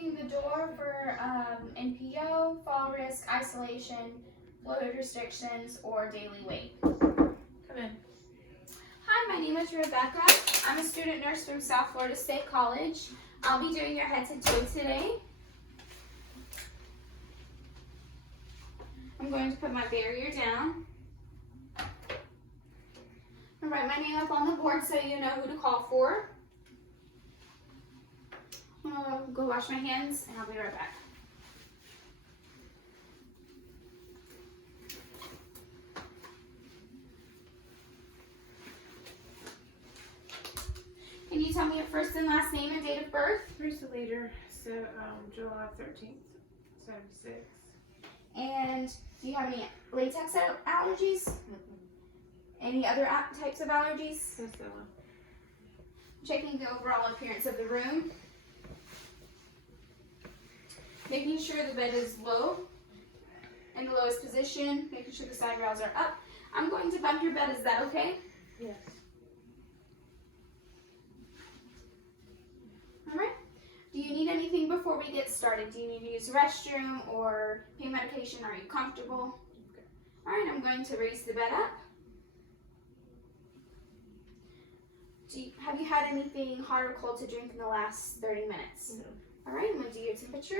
checking the door for NPO, fall risk, isolation, fluid restrictions, or daily weight. Come in. Hi, my name is Rebecca. I'm a student nurse from South Florida State College. I'll be doing your head to toe today. I'm going to put my barrier down. I'll write my name up on the board so you know who to call for. I'll go wash my hands and I'll be right back. Can you tell me your first and last name and date of birth? Teresa Leader, so July 13th, 76. And do you have any latex allergies? Any other types of allergies? That's that one. Checking the overall appearance of the room. Making sure the bed is low, in the lowest position, making sure the side rails are up. I'm going to bump your bed, is that okay? Yes. Alright. Do you need anything before we get started? Do you need to use the restroom or pain medication? Are you comfortable? Okay. Alright, I'm going to raise the bed up. Have you had anything hot or cold to drink in the last 30 minutes? No. Alright, I'm going to do your temperature.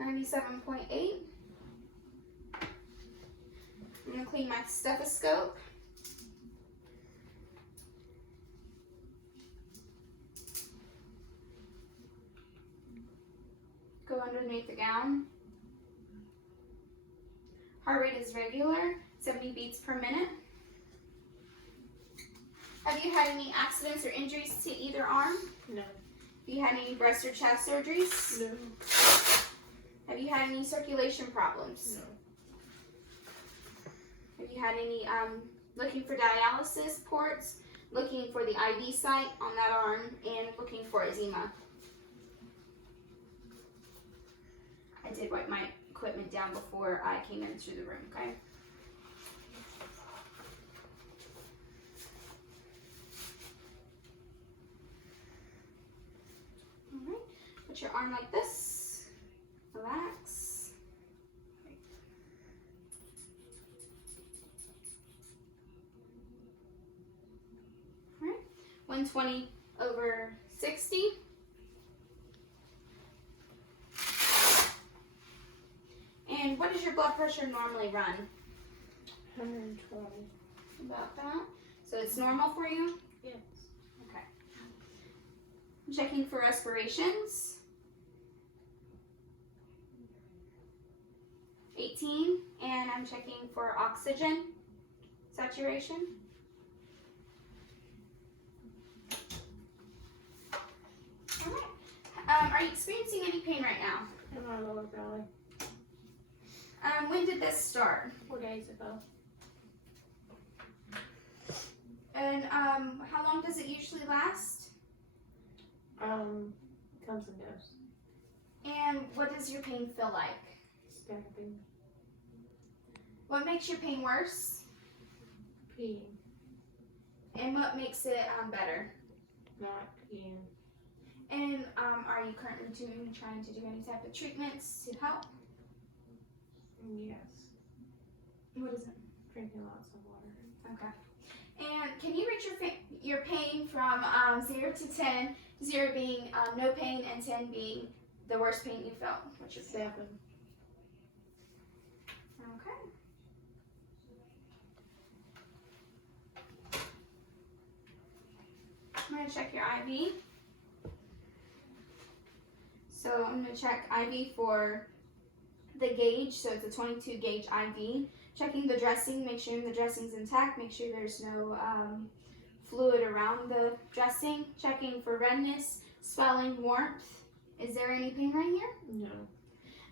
97.8. I'm going to clean my stethoscope. Go underneath the gown. Heart rate is regular, 70 beats per minute. Have you had any accidents or injuries to either arm? No. Have you had any breast or chest surgeries? No. Have you had any circulation problems? No. Have you had any looking for dialysis ports, looking for the IV site on that arm, and looking for edema? I did wipe my equipment down before I came into the room, okay? Alright, put your arm like this, relax. Alright, 120 over 60. And what does your blood pressure normally run? 120. About that. So it's normal for you? Yes. Okay. I'm checking for respirations. 18. And I'm checking for oxygen saturation. Alright. Are you experiencing any pain right now? In my lower belly. When did this start? 4 days ago. And how long does it usually last? Comes and goes. And what does your pain feel like? Stabbing. What makes your pain worse? Peeing. And what makes it better? Not peeing. And are you currently trying to do any type of treatments to help? Yes. What is it? Drinking lots of water. Okay. And can you rate your pain from 0 to 10, 0 being no pain and 10 being the worst pain you felt? What's your pain? 7. Okay. I'm going to check your IV. So I'm going to check IV for the gauge, so it's a 22 gauge IV. Checking the dressing, make sure the dressing's intact, make sure there's no fluid around the dressing. Checking for redness, swelling, warmth. Is there any pain right here? No.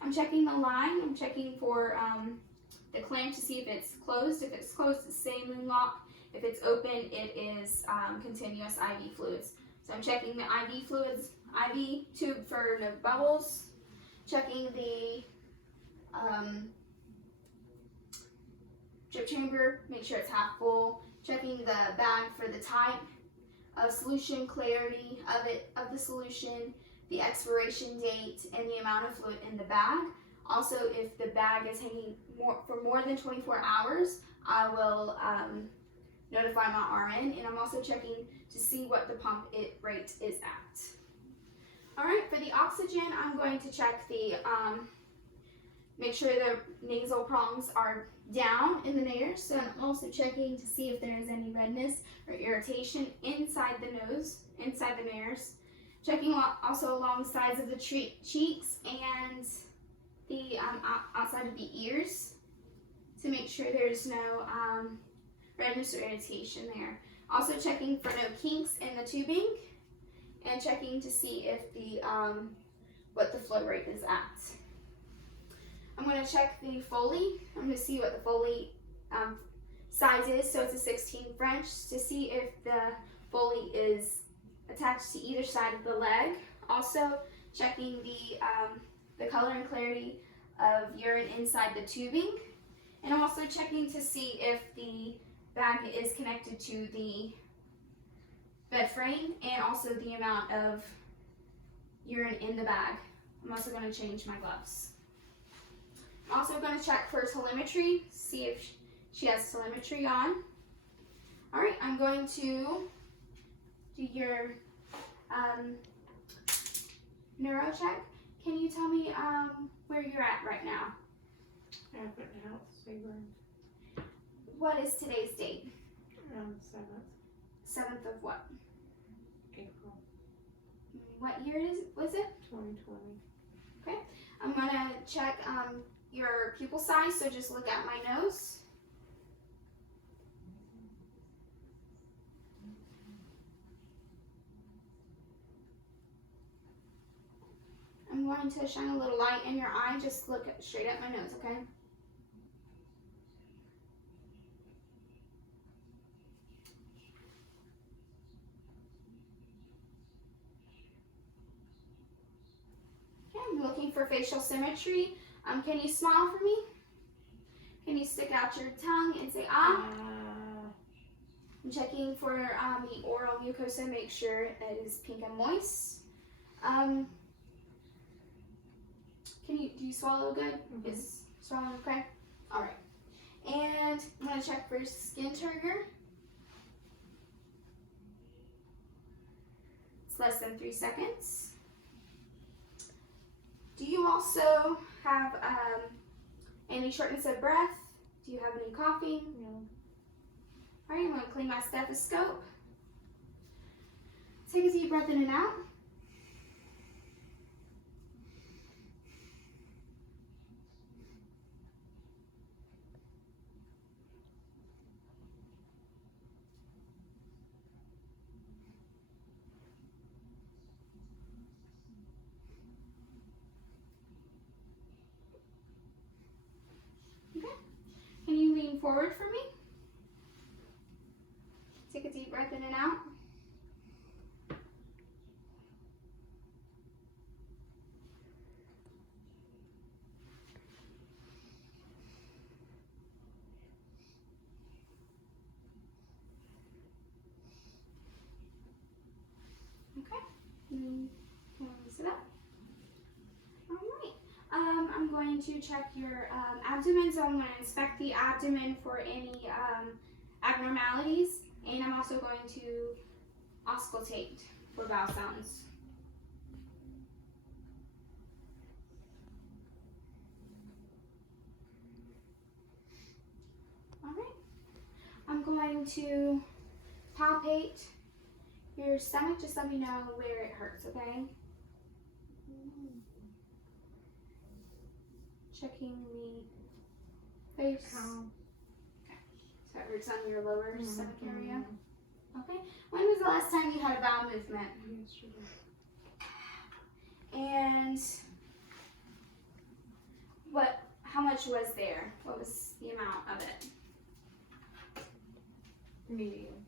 I'm checking the line. I'm checking for the clamp to see if it's closed. If it's closed, it's saline lock. If it's open, it is continuous IV fluids. So I'm checking the IV fluids, IV tube for no bubbles. Checking the drip chamber, make sure it's half full. Checking the bag for the type of solution, clarity of the solution, the expiration date, and the amount of fluid in the bag. Also, if the bag is hanging for more than 24 hours, I will notify my RN, and I'm also checking to see what the pump rate is at. All right, for the oxygen, I'm going to check the, make sure the nasal prongs are down in the nares. So I'm also checking to see if there is any redness or irritation inside the nose, inside the nares. Checking also along the sides of the cheeks and the outside of the ears to make sure there's no redness or irritation there. Also checking for no kinks in the tubing and checking to see if the what the flow rate is at. I'm going to check the Foley. I'm going to see what the Foley size is. So it's a 16 French to see if the Foley is attached to either side of the leg. Also checking the color and clarity of urine inside the tubing. And I'm also checking to see if the bag is connected to the bed frame and also the amount of urine in the bag. I'm also going to change my gloves. I'm also going to check for telemetry, see if she has telemetry on. All right, I'm going to do your neuro check. Can you tell me where you're at right now? Advent Health, Sebring. What is today's date? 7th 7th of what? April. What year was it? 2020. Okay, I'm gonna check your pupil size, so just look at my nose. I'm going to shine a little light in your eye, just look straight at my nose, okay? Okay, I'm looking for facial symmetry. Can you smile for me? Can you stick out your tongue and say ah? I'm checking for the oral mucosa, make sure it is pink and moist. Do you swallow good? Mm-hmm. Is swallowing okay? All right. And I'm gonna check for skin turgor. It's less than 3 seconds. Do you also have any shortness of breath? Do you have any coughing? No. All right, I'm gonna clean my stethoscope. Take a deep breath in and out. Can you lean forward for me? Take a deep breath in and out. Okay. Can I sit up? All right. I'm going to check your abdomen, so I'm going to inspect the abdomen for any abnormalities, and I'm also going to auscultate for vowel sounds. All right. I'm going to palpate your stomach. Just let me know where it hurts, okay? Checking the face. How? Okay. So it hurts on your lower stomach area. Okay. When was the last time you had a bowel movement? Yesterday. And how much was there? What was the amount of it? Medium.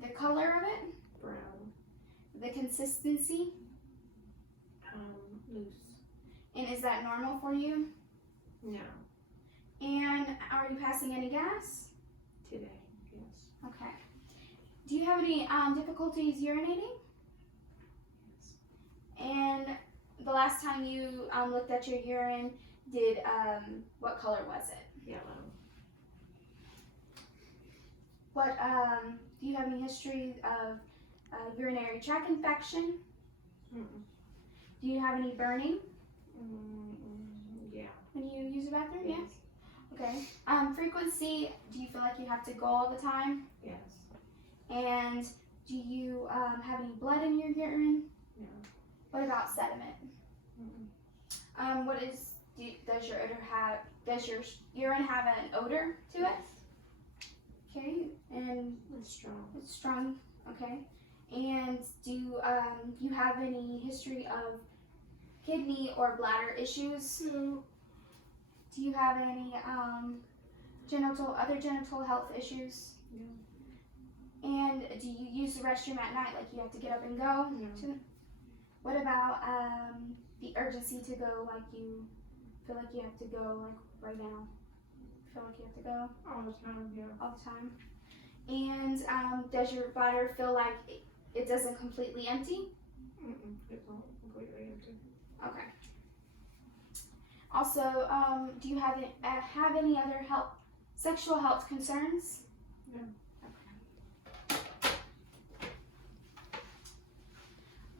The color of it? Brown. The consistency? Loose. And is that normal for you? No. And are you passing any gas? Today. Yes. Okay. Do you have any difficulties urinating? Yes. the last time you looked at your urine, did what color was it? Yellow. What do you have any history of urinary tract infection? Mm-mm. Do you have any burning Yeah. when you use the bathroom? Yes. Okay. Frequency, do you feel like you have to go all the time? Yes. And do you have any blood in your urine? No. What about sediment? Mm-mm. Does your urine have an odor to it? Okay. And It's strong. it's strong. Okay. And do you have any history of kidney or bladder issues? No. Do you have any other genital health issues? No. And do you use the restroom at night, like you have to get up and go? No. What about the urgency to go, like you feel like you have to go, like right now? Feel like you have to go All the time, yeah. all the time? And does your bladder feel like it doesn't completely empty? Mm-mm. It's not completely empty. Okay. Also, do you have any other sexual health concerns? No. Okay.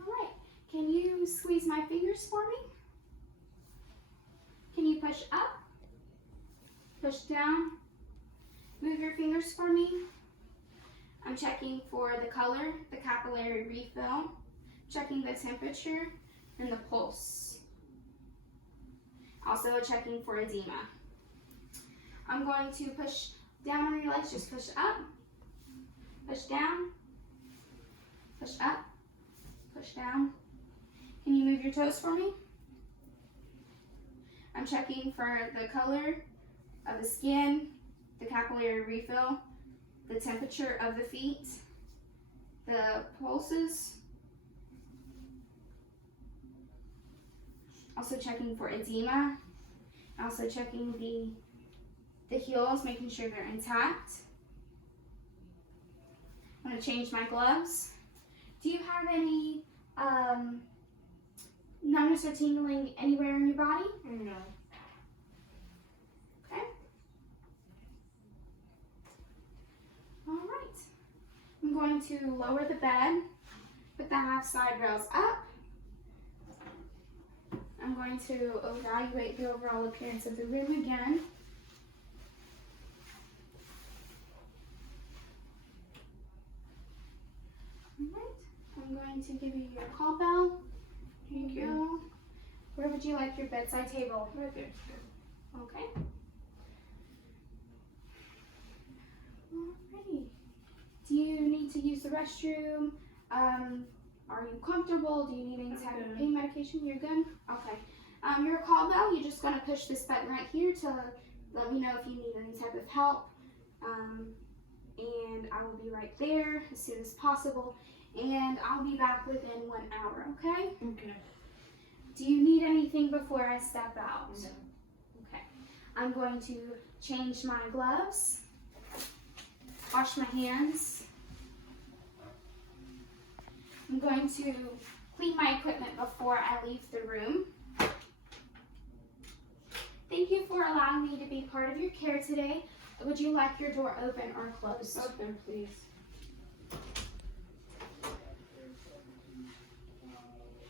All right. Can you squeeze my fingers for me? Can you push up? Push down? Move your fingers for me. I'm checking for the color, the capillary refill, checking the temperature, and the pulse. Also checking for edema. I'm going to push down on your legs, just push up, push down, push up, push down. Can you move your toes for me? I'm checking for the color of the skin, the capillary refill, the temperature of the feet, the pulses. Also checking for edema. Also checking the heels, making sure they're intact. I'm going to change my gloves. Do you have any numbness or tingling anywhere in your body? No. Okay. All right. I'm going to lower the bed, put the half side rails up. I'm going to evaluate the overall appearance of the room again. All right. I'm going to give you your call bell. Here Thank you you. go. Where would you like your bedside table? Right there. Okay. Alrighty. Do you need to use the restroom? Are you comfortable? Do you need any type of pain medication? You're good? Okay. Your call bell, you're just going to push this button right here to let me know if you need any type of help. And I will be right there as soon as possible. And I'll be back within 1 hour, okay? Okay. Do you need anything before I step out? No. Okay. I'm going to change my gloves, wash my hands. I'm going to clean my equipment before I leave the room. Thank you for allowing me to be part of your care today. Would you like your door open or closed? Open, please.